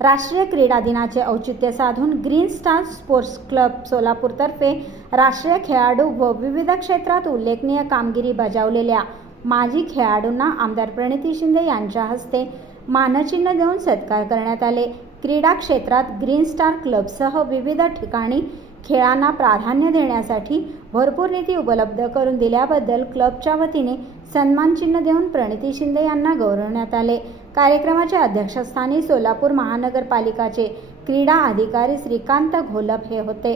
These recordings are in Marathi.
राष्ट्रीय क्रीडा दिनाचे औचित्य साधून ग्रीन स्टार स्पोर्ट्स क्लब सोलापूरतर्फे राष्ट्रीय खेळाडू व विविध क्षेत्रात उल्लेखनीय कामगिरी बजावलेल्या माजी खेळाडूंना आमदार प्रणिती शिंदे यांच्या हस्ते मानचिन्ह देऊन सत्कार करण्यात आले। क्रीडा क्षेत्रात ग्रीन स्टार क्लबसह विविध ठिकाणी खेळांना प्राधान्य देण्यासाठी भरपूर निधी उपलब्ध करून दिल्याबद्दल क्लबच्या वतीने सन्मान चिन्ह देऊन प्रणिती शिंदे यांना गौरवण्यात आले। कार्यक्रमाच्या अध्यक्षस्थानी सोलापूर महानगरपालिकाचे क्रीडा अधिकारी श्रीकांत घोलप हे होते।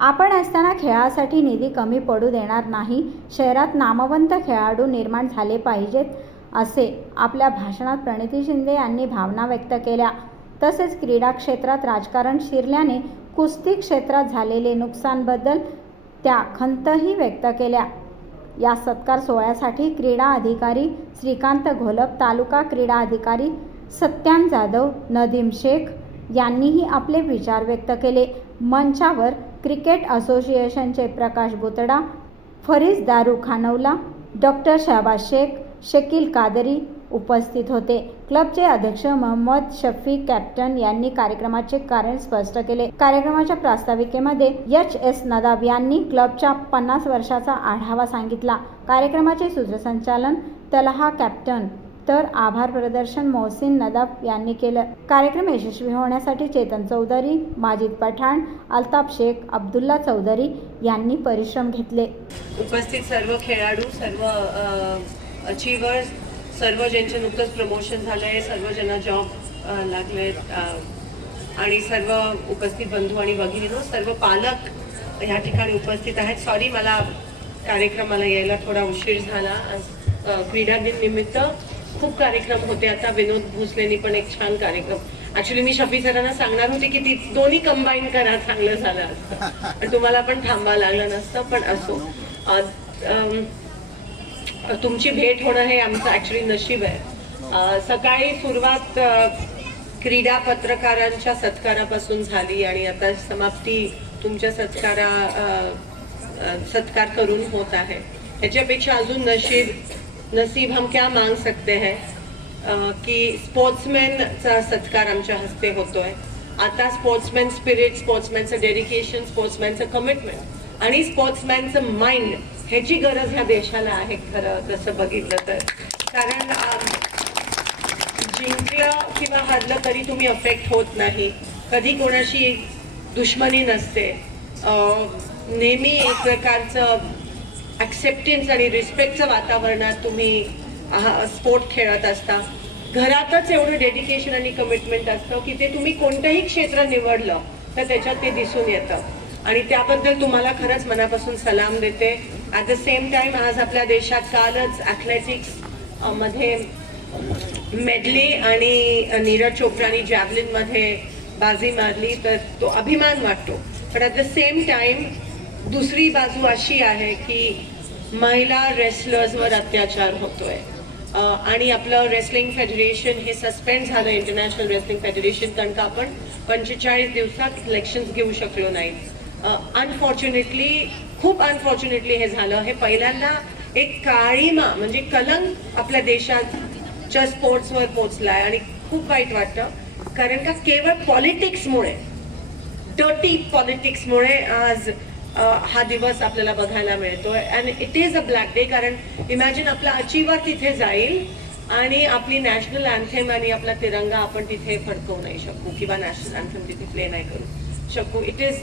आपण असताना खेळासाठी निधी कमी पडू देणार नाही, शहरात नामवंत खेळाडू निर्माण झाले पाहिजेत असे आपल्या भाषणात प्रणिती शिंदे यांनी भावना व्यक्त केल्या। तसेच क्रीडा क्षेत्रात राजकारण शिरल्याने कुस्ती क्षेत्रात झालेले नुकसानबद्दल त्या खंतही व्यक्त केल्या। या सत्कार सोहळ्यासाठी क्रीडा अधिकारी श्रीकांत घोलप, तालुका क्रीडा अधिकारी सत्यान जाधव, नदीम शेख यांनीही आपले विचार व्यक्त केले। मंचावर क्रिकेट असोसिएशनचे प्रकाश बुतडा, फरीज दारू खानवला, डॉक्टर शहबाज शेख, शकील कादरी उपस्थित होते। क्लबचे अध्यक्ष मोहम्मद शफी कॅप्टन यांनी कार्यक्रमाचे कारण स्पष्ट केले। कार्यक्रमाच्या प्रास्ताविकेमध्ये एच.एस. नदाब यांनी क्लबच्या 50 वर्षाचा आढावा सांगितला। कार्यक्रमाचे सूत्रसंचालन तलहा कॅप्टन तर आभार प्रदर्शन मोहसिन नदाब यांनी केलं। कार्यक्रम यशस्वी होण्यासाठी चेतन चौधरी, माजिद पठाण, अल्ताफ शेख, अब्दुल्ला चौधरी यांनी परिश्रम घेतले। उपस्थित सर्व खेळाडू, सर्व अचीवर्स, सर्व ज्यांचे नुकतंच प्रमोशन झालंय, सर्व ज्यांना जॉब लागलेत आणि सर्व उपस्थित बंधू आणि भगिनींनो, सर्व पालक या ठिकाणी उपस्थित आहेत। सॉरी, मला कार्यक्रमाला यायला थोडा उशीर झाला। क्रीडा दिन निमित्त खूप कार्यक्रम होते। आता विनोद भोसलेंनी पण एक छान कार्यक्रम, ऍक्च्युली मी शफी सरांना सांगणार होते की ती दोन्ही कंबाईन करा, चांगलं झालं असतं, पण तुम्हाला पण थांबावं लागलं नसतं, पण असो। तुमची भेट होणं हे आमचं ऍक्च्युली नशीब आहे। सकाळी सुरुवात क्रीडा पत्रकारांच्या सत्कारापासून झाली आणि आता समाप्ती तुमच्या सत्कार करून होत आहे। ह्याच्यापेक्षा अजून नसीब हम क्या मांग सकते हैं की स्पोर्ट्समॅनचा सत्कार आमच्या हस्ते होतोय। आता स्पोर्ट्समॅन स्पिरिट, स्पोर्ट्समॅनचं डेडिकेशन, स्पोर्ट्समॅनचं कमिटमेंट आणि स्पोर्ट्समॅनचं माइंड ह्याची गरज ह्या देशाला आहे खरं तसं बघितलं तर। कारण जिंकलं किंवा हरलं तरी तुम्ही अफेक्ट होत नाही, कधी कोणाशी दुश्मनी नसते, नेहमी एक प्रकारचं ॲक्सेप्टन्स आणि रिस्पेक्टचं वातावरणात तुम्ही स्पोर्ट खेळत असता। घरातच एवढं डेडिकेशन आणि कमिटमेंट असतं की ते तुम्ही कोणतंही क्षेत्र निवडलं तर त्याच्यात ते दिसून येतं आणि त्याबद्दल तुम्हाला खरंच मनापासून सलाम देते। ॲट द सेम टाइम आज आपल्या देशात कालच ॲथलेटिक्स मध्ये मेडली आणि नीरज चोप्रानी जॅव्हलिनमध्ये बाजी मारली, तर तो अभिमान वाटतो। पण ॲट द सेम टाइम दुसरी बाजू अशी आहे की महिला रेसलर्सवर अत्याचार होतोय आणि आपलं रेसलिंग फेडरेशन हे सस्पेंड झालं, इंटरनॅशनल रेसलिंग फेडरेशन, कारण का आपण 45 दिवसात इलेक्शन्स घेऊ शकलो नाही। अनफॉर्च्युनेटली, खूप अनफॉर्च्युनेटली हे झालं। हे पहिल्यांदा एक काळीमा म्हणजे कलंक आपल्या देशाच्या स्पोर्ट्सवर पोचलाय आणि खूप वाईट वाटतं, कारण का केवळ पॉलिटिक्समुळे, डर्टी पॉलिटिक्समुळे आज हा दिवस आपल्याला बघायला मिळतोय। And it is a black day, कारण इमॅजिन आपला अचीवर तिथे जाईल आणि आपली नॅशनल अँथेम आणि आपला तिरंगा आपण तिथे फडकवू नाही शकू किंवा नॅशनल अँथेम तिथे प्ले नाही करू शकू। इट इज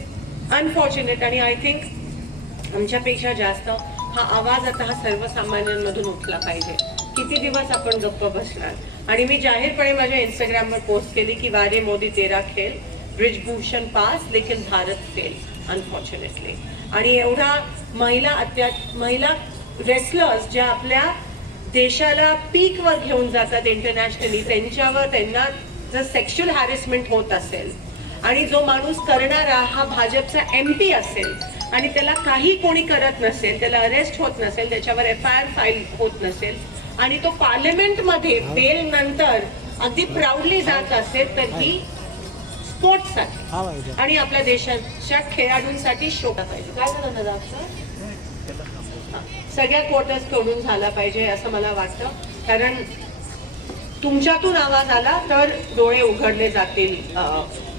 अनफॉर्च्युनेट आणि आय थिंक आमच्यापेक्षा जास्त हा आवाज आता हा सर्वसामान्यांमधून उठला पाहिजे। किती दिवस आपण गप्प बसणार? आणि मी जाहीरपणे माझ्या इंस्टाग्रामवर पोस्ट केली की वारे मोदी तेरा खेल, ब्रिजभूषण पास लेकिन भारत फेल अनफॉर्च्युनेटली। आणि एवढा महिला रेसलर्स ज्या आपल्या देशाला पीकवर घेऊन जातात इंटरनॅशनली, त्यांना जर सेक्शुअल हॅरेसमेंट होत असेल आणि जो माणूस करणारा हा भाजपचा MP असेल आणि त्याला काही कोणी करत नसेल, त्याला अरेस्ट होत नसेल, त्याच्यावर FIR फाईल होत नसेल आणि तो पार्लमेंटमध्ये बेल नंतर अगदी प्राऊडली जात असेल, तर ही स्पोर्ट्ससाठी आणि आपल्या देशाच्या खेळाडूंसाठी शोभा पाहिजे। काय झालं दादा आपलं? सगळ्या क्वार्टर्स कडून झाला पाहिजे असं मला वाटतं, कारण तुमच्यातून आवाज आला तर डोळे उघडले जातील.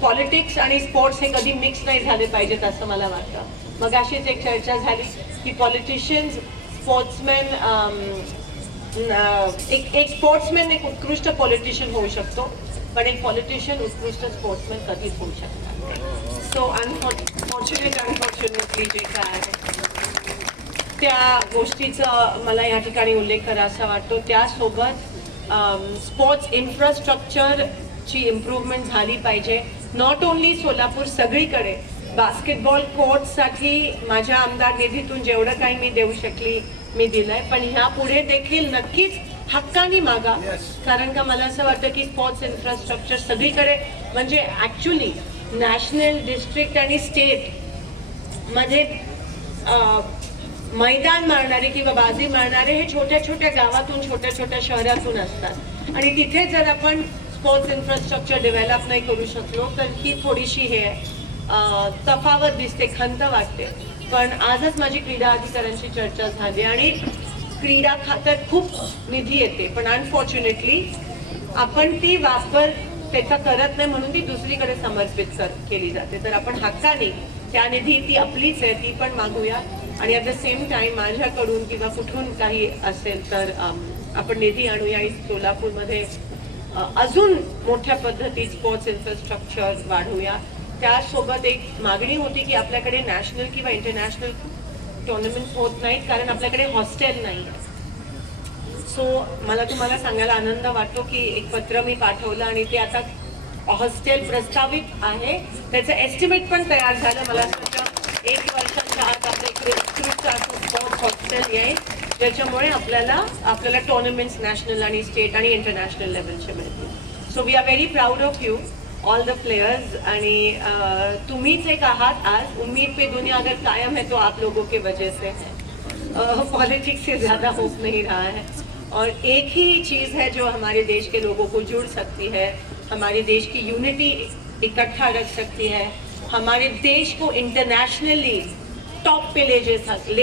पॉलिटिक्स आणि स्पोर्ट्स हे कधी मिक्स नाही झाले पाहिजेत असं मला वाटतं. मग अशीच एक चर्चा झाली की पॉलिटिशियन्स स्पोर्ट्समॅन एक स्पोर्ट्समॅन एक उत्कृष्ट पॉलिटिशियन होऊ शकतो, पण एक पॉलिटिशियन उत्कृष्ट स्पोर्ट्समॅन कधीच होऊ शकणार नाही. सो अनफॉर्च्युनेटली जे काय आहे त्या गोष्टीचा मला या ठिकाणी उल्लेख करायचा वाटतो. त्यासोबत स्पोर्ट्स इन्फ्रास्ट्रक्चरची इम्प्रूव्हमेंट झाली पाहिजे. नॉट ओन्ली सोलापूर, सगळीकडे बास्केटबॉल कोर्टसाठी माझ्या आमदार निधीतून जेवढं काही मी देऊ शकली मी दिलंय, पण ह्या पुढे देखील नक्कीच हक्कानी मागा. कारण का मला असं वाटतं की स्पोर्ट्स इन्फ्रास्ट्रक्चर सगळीकडे म्हणजे ॲक्च्युली नॅशनल, डिस्ट्रिक्ट आणि स्टेट मध्ये मैदान मारणारे किंवा बाजी मारणारे हे छोट्या छोट्या गावातून, छोट्या छोट्या शहरातून असतात. आणि तिथे जर आपण स्पोर्ट्स इन्फ्रास्ट्रक्चर डेव्हलप नाही करू शकलो तर ही थोडीशी हे तफावत दिसते, खंत वाटते. पण आजच माझी क्रीडा अधिकाऱ्यांची चर्चा झाली आणि क्रीडा खात्यात खूप निधी येते, पण अनफॉर्च्युनेटली आपण ती वापर त्याचा करत नाही म्हणून ती दुसरीकडे समर्पित केली जाते. तर आपण हक्काने त्या निधी ती आपलीच आहे ती पण मागूया आणि ॲट द सेम टाइम माझ्याकडून किंवा कुठून काही असेल तर आपण निधी आणूया आणि सोलापूरमध्ये अजून मोठ्या पद्धतीत स्पोर्ट्स इन्फ्रास्ट्रक्चर वाढवूया. त्यासोबत एक मागणी होती की आपल्याकडे नॅशनल किंवा इंटरनॅशनल टुर्नामेंट्स होत नाहीत कारण आपल्याकडे हॉस्टेल नाही आहे. सो मला तुम्हाला सांगायला आनंद वाटतो की एक पत्र मी पाठवलं आणि ते आता हॉस्टेल प्रस्तावित आहे. त्याचं एस्टिमेट पण तयार झालं. मला असं वाटतं 1 वर्षाच्या आत आपल्या इकडे स्पोर्ट्स हॉस्टेल येईल ज्याच्यामुळे आपल्याला टुर्नामेंट्स नॅशनल आणि स्टेट आणि इंटरनॅशनल लेवलचे मिळतील. So we are very proud of you all the players. आणि तुम्हीच एक आहात आज. उम्मीद पे दुनिया अगर कायम है तो आप लोगों के वजह से है. पॉलिटिक्स से ज़्यादा होप नहीं रहा है और एक ही चीज़ है जो हमारे देश के लोगों को जुड़ सकती है, हमारे देश की यूनिटी इकट्ठा रख सकती है, हमारे देश को इंटरनेशनली टॉप पे ले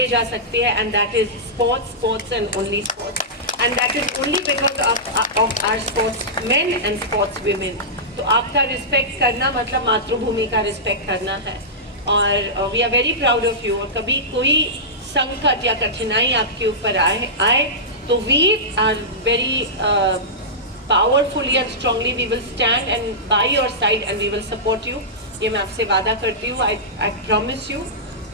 जा सकती है. And that is sports and only sports. And that is only because of our sports men and sports women. तो आपका रिस्पेक्ट करना मतलब मातृभूमि का रिस्पेक्ट करना है. और we are very proud of you. और कभी कोई संकट या कठिनाई आपके ऊपर आए तो we are very powerfully and strongly we will stand and by your side and we will support you. ये मैं आपसे वादा करती हूँ. I promise you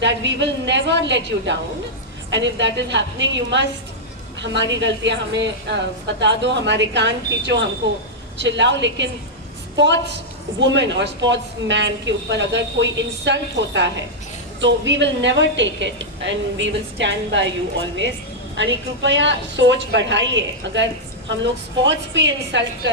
that we will never let you down. And if that is happening you must हमारी गलतियाँ हमें बता दो, हमारे कान खींचो, हमको चिल्लाओ. लेकिन स्पोर्ट्स वुमेन और स्पोर्ट्स मैन के ऊपर अगर कोई इंसल्ट होता है तो we will never take it and we will stand by you always. आणि कृपया सोच बढ़ाइए. अगर हम लोग स्पोर्ट्स पे इंसल्ट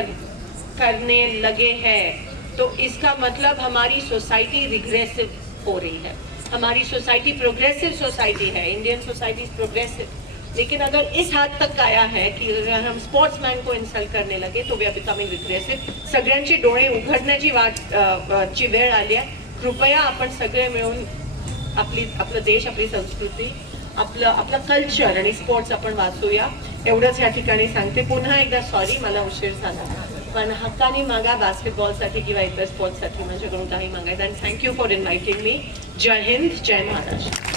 करने लगे हैं तो इसका मतलब हमारी सोसाइटी रिग्रेसिव हो रही है. हमारी सोसाइटी प्रोग्रेसिव सोसाइटी है. Indian society is progressive. लेकिन अगर इस हद तक आया है की अगर हम स्पोर्ट्समॅन को इन्सल्ट करने लगे तो वी आर बिकमिंग रिग्रेसिव. सगळ्यांचे डोळे उघडण्याची ची वेळ आली आहे. कृपया आपण सगळे मिळून आपला देश, आपली संस्कृती, आपलं कल्चर आणि स्पोर्ट्स आपण वाचूया. एवढंच या ठिकाणी सांगते. पुन्हा एकदा सॉरी मला उशीर झाला, पण हक्कानी मागा बास्केटबॉलसाठी किंवा इतर स्पोर्ट्ससाठी माझ्याकडून काही मागायचं. आणि थँक्यू फॉर इन्व्हायटिंग मी. जय हिंद, जय महाराष्ट्र.